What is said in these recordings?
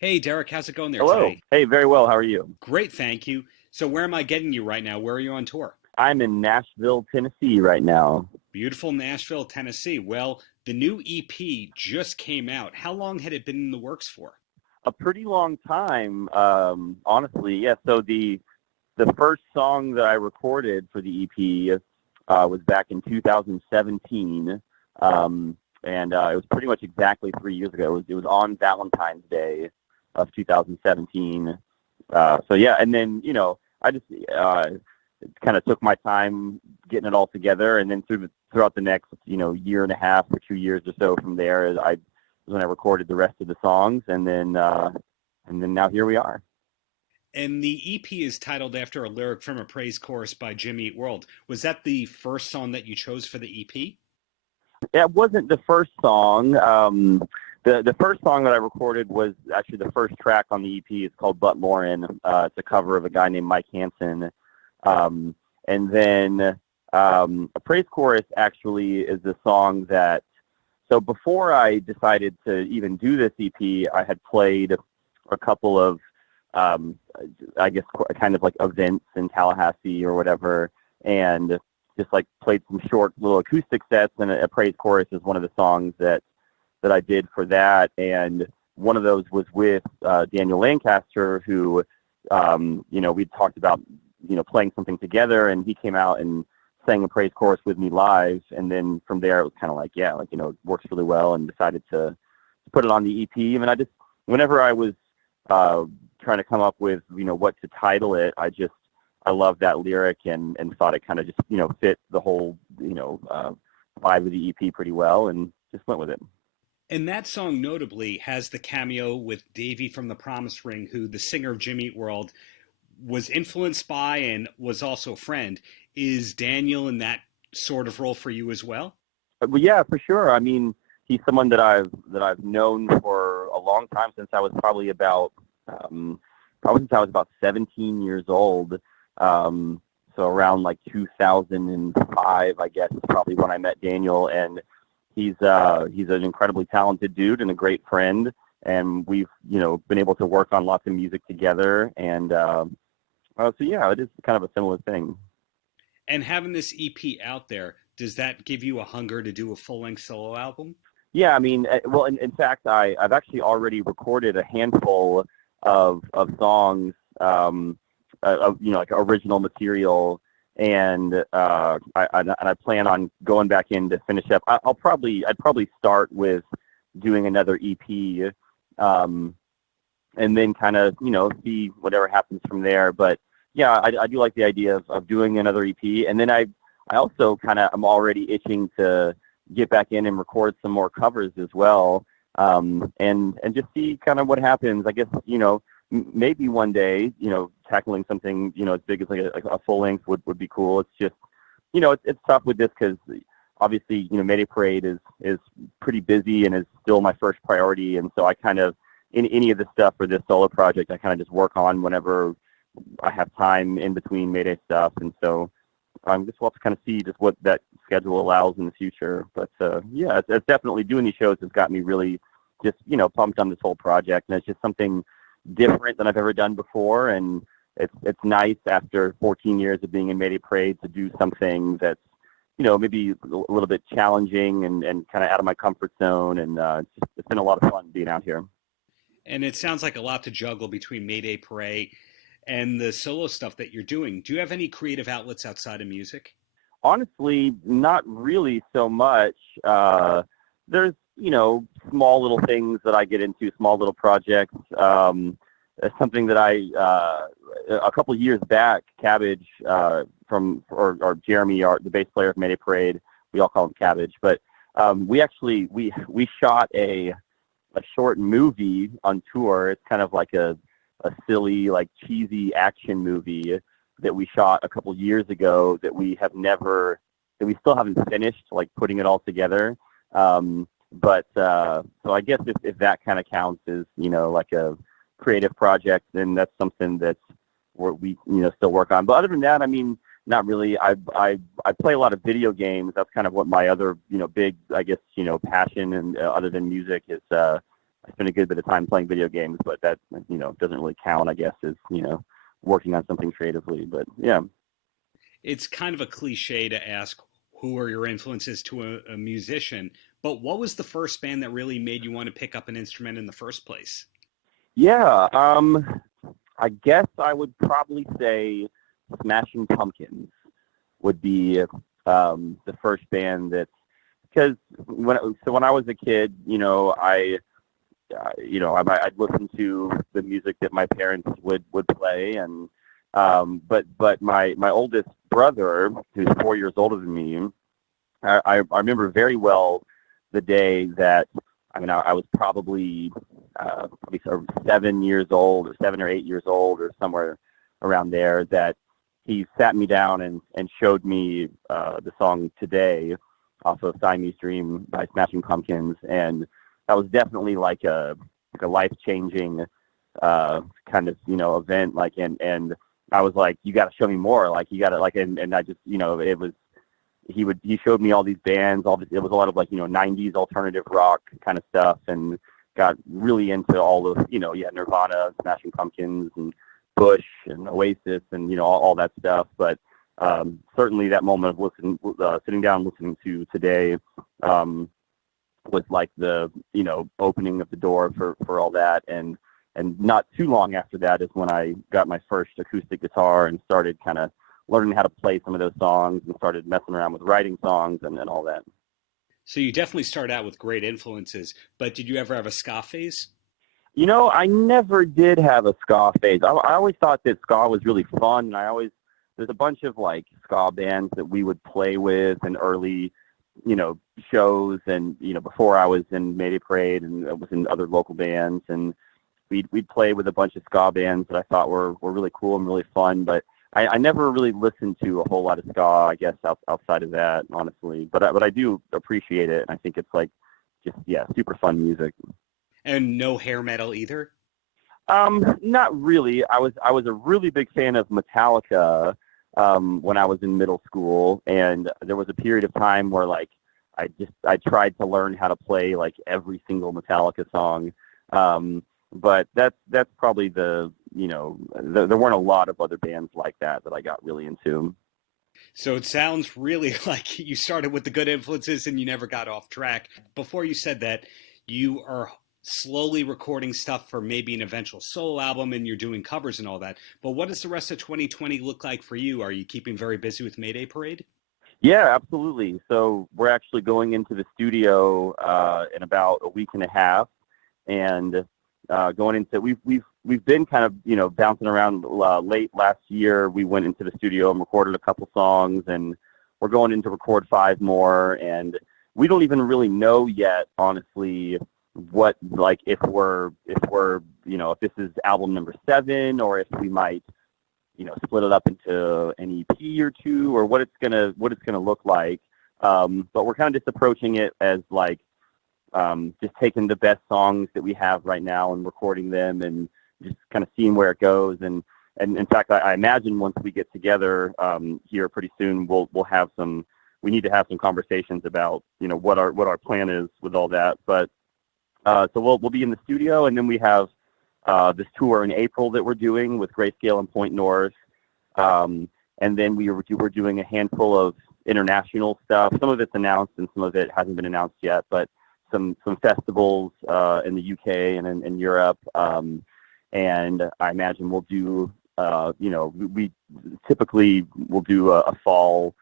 Hey, Derek, how's it going there Hello. today? Hey, very well. How are you? Great, thank you. So, where am I getting you right now? Where are you on tour? I'm in Nashville, Tennessee right now. Beautiful Nashville, Tennessee. Well, the new EP just came out. How long had it been in the works for? A pretty long time, honestly. Yeah. So the first song that I recorded for the EP was back in 2017, and it was pretty much exactly 3 years ago. It was on Valentine's Day of 2017. So yeah, and then I just kind of took my time getting it all together, and then throughout the next year and a half or 2 years or so from there, I was when I recorded the rest of the songs, and then now here we are. And the EP is titled after a lyric from a praise chorus by Jimmy Eat World. Was that the first song that you chose for the EP? It wasn't the first song. The first song that I recorded was actually the first track on the EP. It's called But Lauren. It's a cover of a guy named Mike Hansen. And then a praise chorus actually is the song that. So before I decided to even do this EP, I had played a couple of, um, I guess, kind of like events in Tallahassee or whatever, and just like played some short little acoustic sets. And a praise chorus is one of the songs that I did for that. And one of those was with Daniel Lancaster, who, we talked about, playing something together, and he came out and sang a praise chorus with me live. And then from there, it was kind of like, yeah, it works really well, and decided to put it on the EP. And I just, whenever I was trying to come up with, what to title it, I love that lyric, and thought it kind of just, fit the whole, vibe of the EP pretty well, and just went with it. And that song notably has the cameo with Davey from the Promise Ring, who the singer of Jimmy Eat World was influenced by and was also a friend. Is Daniel in that sort of role for you as well? But yeah, for sure. I mean, he's someone that I've known for a long time, since I was um, probably since I was about 17 years old. So around like 2005, I guess, is probably when I met Daniel, and he's an incredibly talented dude and a great friend, and we've been able to work on lots of music together, and so yeah, it is kind of a similar thing. And having this EP out there, does that give you a hunger to do a full length solo album? Yeah, I mean, well, in fact, I've actually already recorded a handful of songs, of like original material, and I plan on going back in to finish up. I'd probably start with doing another EP, um, and then kind of see whatever happens from there. But yeah, I do like the idea of doing another EP, and then I also kind of I'm already itching to get back in and record some more covers as well, and just see kind of what happens. I guess maybe one day tackling something as big as like a full length would be cool. It's just it's tough with this because obviously Mayday Parade is pretty busy and is still my first priority, and so I kind of in any of the stuff for this solo project I kind of just work on whenever I have time in between Mayday stuff, and so just we'll have to kind of see just what that schedule allows in the future. But yeah, it's definitely doing these shows has got me really just pumped on this whole project, and it's just something different than I've ever done before, and it's nice after 14 years of being in Mayday Parade to do something that's maybe a little bit challenging and kind of out of my comfort zone, and it's been a lot of fun being out here. And it sounds like a lot to juggle between Mayday Parade and the solo stuff that you're doing. Do you have any creative outlets outside of music? Honestly, not really so much. There's, small little things that I get into, small little projects. Something that a couple years back, Cabbage or Jeremy, the bass player of Mayday Parade, we all call him Cabbage, but we shot a short movie on tour. It's kind of like a silly, like cheesy action movie that we shot a couple years ago that we still haven't finished, like putting it all together. But so I guess if that kind of counts as like a creative project, then that's something that's where we still work on. But other than that, I mean, not really. I play a lot of video games. That's kind of what my other big, I guess, passion, and other than music is. I spend a good bit of time playing video games, but that, doesn't really count, I guess, as, working on something creatively. But yeah. It's kind of a cliche to ask who are your influences to a musician, but what was the first band that really made you want to pick up an instrument in the first place? Yeah, I guess I would probably say Smashing Pumpkins would be the first band that, because when I was a kid, I'd listen to the music that my parents would play, and but my oldest brother, who's 4 years older than me, I remember very well the day that, I was probably sort of 7 years old, or 7 or 8 years old, or somewhere around there, that he sat me down and showed me the song "Today" off of Siamese Dream by Smashing Pumpkins, and that was definitely like a life-changing kind of event. And I was like, you got to show me more. Like, you got to and I just it was, he showed me all these bands, it was a lot of 90s alternative rock kind of stuff, and got really into all of Nirvana, Smashing Pumpkins, and Bush, and Oasis, and all that stuff. But certainly that moment of sitting down listening to "Today" was like the opening of the door for all that. And not too long after that is when I got my first acoustic guitar and started kind of learning how to play some of those songs, and started messing around with writing songs and all that. So you definitely started out with great influences, but did you ever have a ska phase? I never did have a ska phase. I always thought that ska was really fun, and there's a bunch of ska bands that we would play with in early, shows, and before I was in Mayday Parade and I was in other local bands, and we'd play with a bunch of ska bands that I thought were really cool and really fun. But I never really listened to a whole lot of ska, I guess, outside of that, honestly. But I do appreciate it, and I think it's super fun music. And no hair metal either? Not really. I was a really big fan of Metallica when I was in middle school, and there was a period of time where I tried to learn how to play every single Metallica song. But that's probably there weren't a lot of other bands like that I got really into. So it sounds really like you started with the good influences and you never got off track. Before you said that, you are slowly recording stuff for maybe an eventual solo album, and you're doing covers and all that. But what does the rest of 2020 look like for you? Are you keeping very busy with Mayday Parade? Yeah, absolutely. So we're actually going into the studio in about a week and a half, and going into we've been kind of bouncing around. Late last year, we went into the studio and recorded a couple songs, and we're going in to record 5 more, and we don't even really know yet, honestly, what if this is album number 7, or if we might split it up into an EP or 2, or what it's gonna look like. But we're kind of just approaching it as just taking the best songs that we have right now and recording them, and just kind of seeing where it goes. And in fact, I imagine once we get together here pretty soon, we need to have some conversations about what our plan is with all that. But so we'll be in the studio, and then we have this tour in April that we're doing with Grayscale and Point North, and then we're doing a handful of international stuff. Some of it's announced and some of it hasn't been announced yet, but some festivals in the UK and in Europe, and I imagine we'll do we typically will do a fall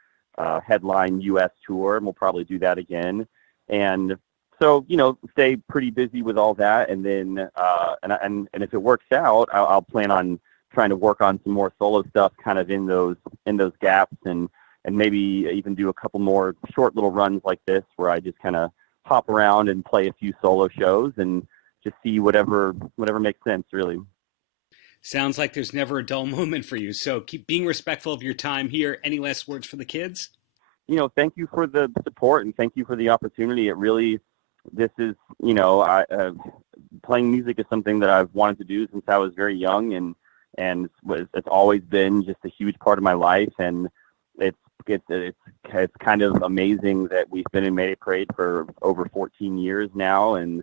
headline US tour, and we'll probably do that again. And so stay pretty busy with all that, and then and if it works out, I'll plan on trying to work on some more solo stuff kind of in those gaps, and maybe even do a couple more short little runs like this where I just kind of hop around and play a few solo shows and just see whatever makes sense, really. Sounds like there's never a dull moment for you. So keep being respectful of your time here. Any last words for the kids? Thank you for the support, and thank you for the opportunity. This is, playing music is something that I've wanted to do since I was very young, and it's always been just a huge part of my life. And it's kind of amazing that we've been in Mayday Parade for over 14 years now, and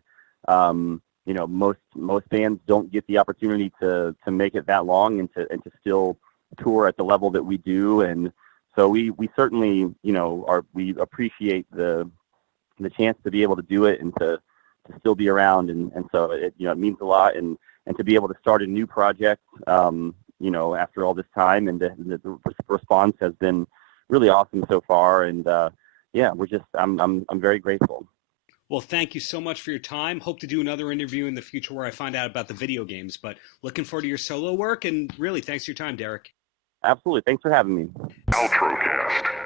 most bands don't get the opportunity to make it that long and to still tour at the level that we do. And so we certainly, we appreciate the chance to be able to do it and to still be around. And so it means a lot. And to be able to start a new project, after all this time, and the response has been really awesome so far. And I'm very grateful. Well, thank you so much for your time. Hope to do another interview in the future where I find out about the video games, but looking forward to your solo work, and really thanks for your time, Derek. Absolutely. Thanks for having me. Paltrocast.